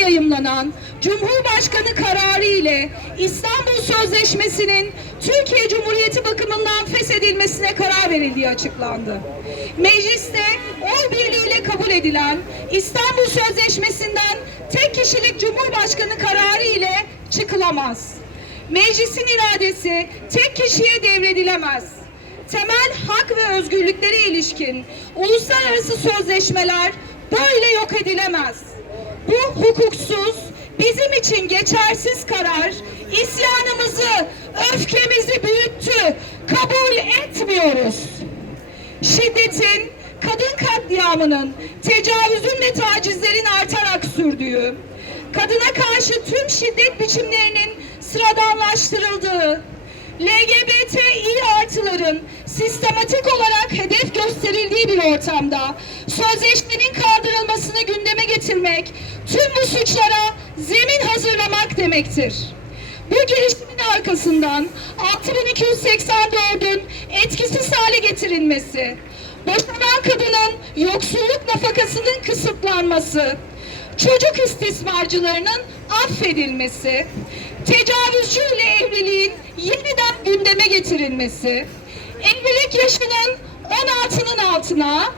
yayımlanan Cumhurbaşkanı kararı ile İstanbul Sözleşmesi'nin Türkiye Cumhuriyeti bakımından feshedilmesine karar verildiği açıklandı. Mecliste oy birliğiyle kabul edilen İstanbul Sözleşmesi'nden tek kişilik Cumhurbaşkanı kararı ile çıkılamaz. Meclisin iradesi tek kişiye devredilemez. Temel hak ve özgürlüklere ilişkin uluslararası sözleşmeler böyle yok edilemez. Bu hukuksuz, bizim için geçersiz karar isyanımızı, öfkemizi büyüttü. Kabul etmiyoruz. Şiddetin, kadın katliamının, tecavüzün ve tacizlerin artarak sürdüğü, kadına karşı tüm şiddet biçimlerinin sıradanlaştırıldığı, LGBTİ artıların sistematik olarak hedef gösterildiği bir ortamda sözleşmenin kaldırılmasını gündeme getirmek tüm bu suçlara zemin hazırlamak demektir. Bu girişimin arkasından 6284'ün etkisiz hale getirilmesi, boşanan kadının yoksulluk nafakasının kısıtlanması, çocuk istismarcılarının affedilmesi, tecavüzcüyle evliliğin yeniden gündeme getirilmesi, evlilik yaşının 16'nın altına,